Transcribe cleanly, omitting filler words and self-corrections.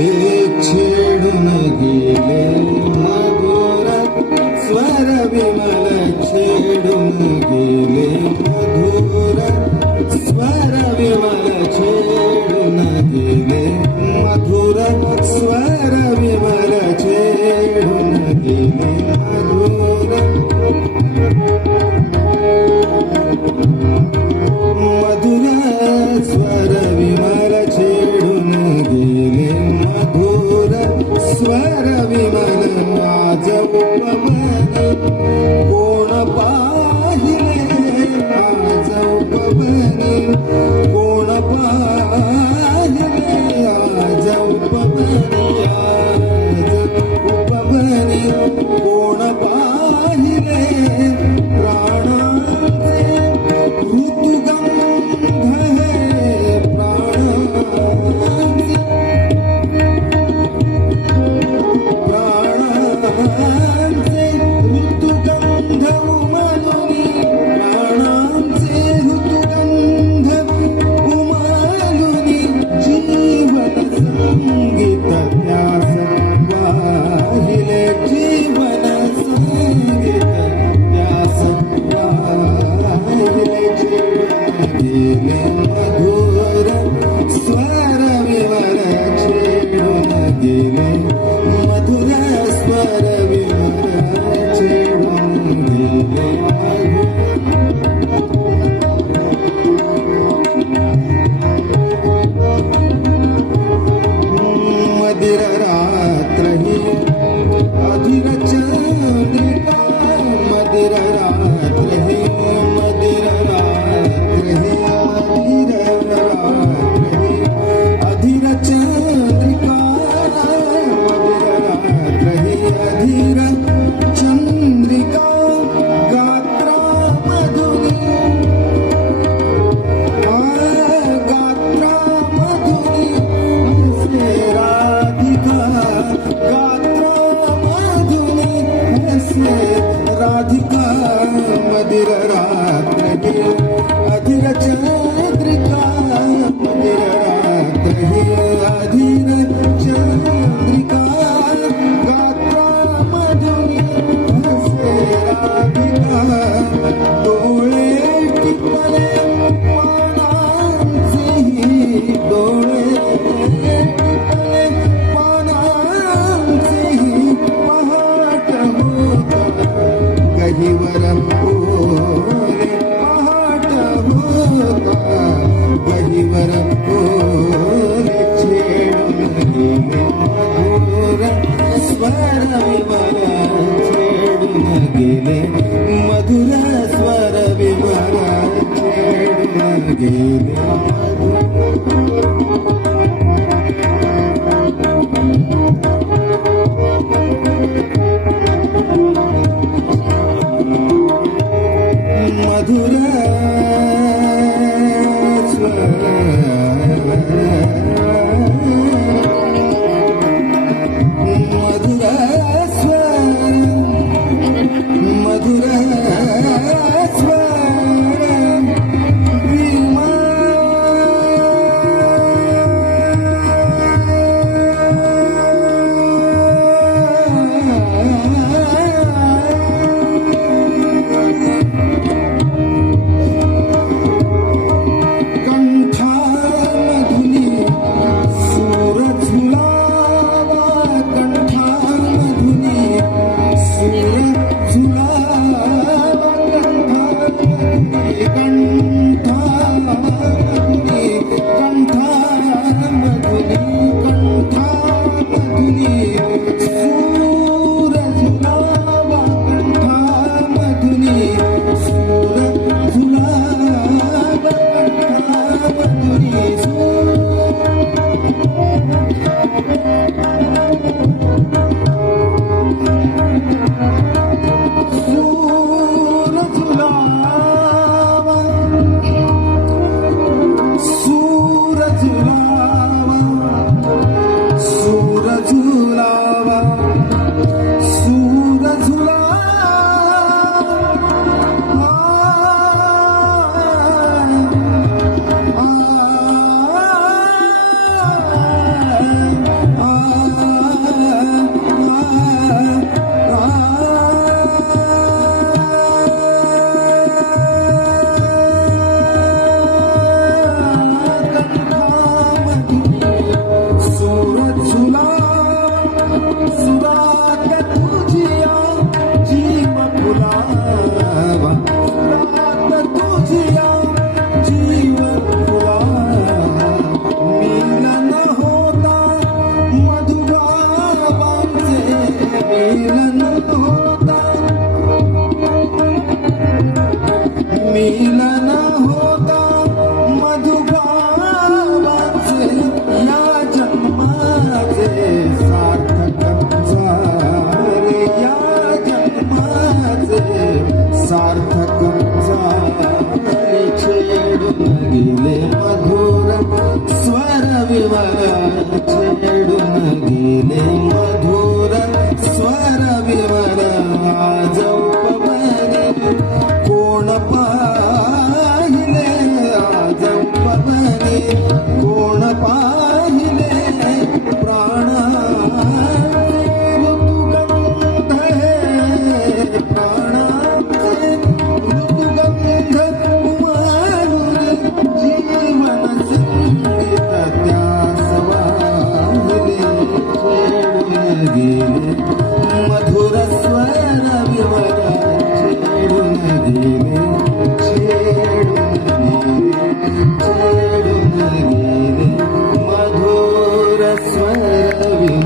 एक छेडून गेले मधुर स्वर विमल छेडून गेले मधुर स्वर विमल छेडून गेले मधुर स्वर विमल छेडून गेले मधुर मधुर स्वर विमल छेडून गेले मधुर स्वर विमल आज उपवन कोण पाहिले आज उपवन कोण पाहिले आज उपवन कोण पाहिले प्राणांचे ऋतुगंध हे प्राणांचे ऋतुगंध उमलुनी प्राणांचे ऋतुगंध उमलुनी जीवन संगीत त्यास वाहिले जीवन संगीत त्यास वाहिले गेले मधुर स्वर विमल छेडून गेले मधुर स्वर विमल छेडून गेले मधुर रात्र ही अधीर चंद्रिका मधुर रात्र ही मधुर रात्र ही अधीर चंद्रिका मधुर रात्र ही अधीर चंद्रिका गात्रा मधुरी गात्रा मधुरी हसे राधिका गात्रा मधुरी हसे राधिका मधुर रात्र ही अधीर चंद्रिका मधुर रात्र ही अधीर चंद्रिका गात्रा मधुरी हसे राधिका डोळे टिपले पानांचे डोळे टिपले पानांचे पहाट होता गहिवर ओरे पहाट होता गहिवर ओरे छेडून गेले मधुर स्वर विमल छेडून गेले मधुर स्वर विमल छेडून गेले मधुर मधुर स्वर मिलन होता मधुबाबाचे या जन्माचे सार्थक झाले या जन्माचे सार्थक झाले छेडून गेले मधुर स्वर विवर छेडून गेले मधुर स्वर विवर आज उपवने कोण पाहिले आज उपवने कोण पाहिले प्राणाचे ऋतुगंध हे प्राणाचे ऋतुगंध उमाळून जीवन संगीत त्यास वाहिले छेडून गेले मधुर स्वर विवर छेडून गेले छेडून गेले मधुर स्वर विवर